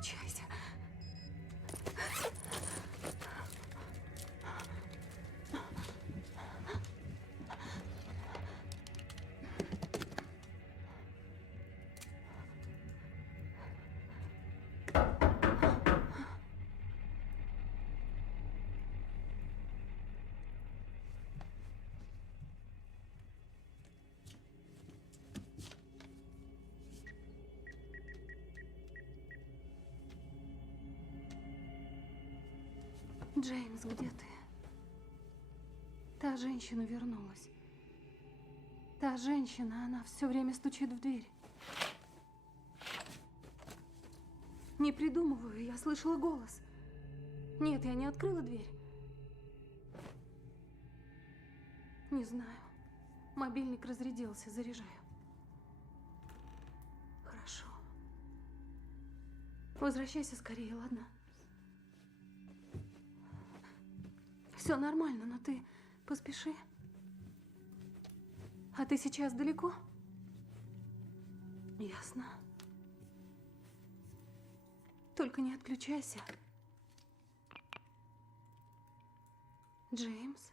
отключайся. Джеймс, где ты? Та женщина вернулась. Та женщина, она все время стучит в дверь. Не придумываю, я слышала голос. Нет, я не открыла дверь. Не знаю. Мобильник разрядился, заряжаю. Хорошо. Возвращайся скорее, ладно? Все нормально, но ты поспеши. А ты сейчас далеко? Ясно. Только не отключайся. Джеймс?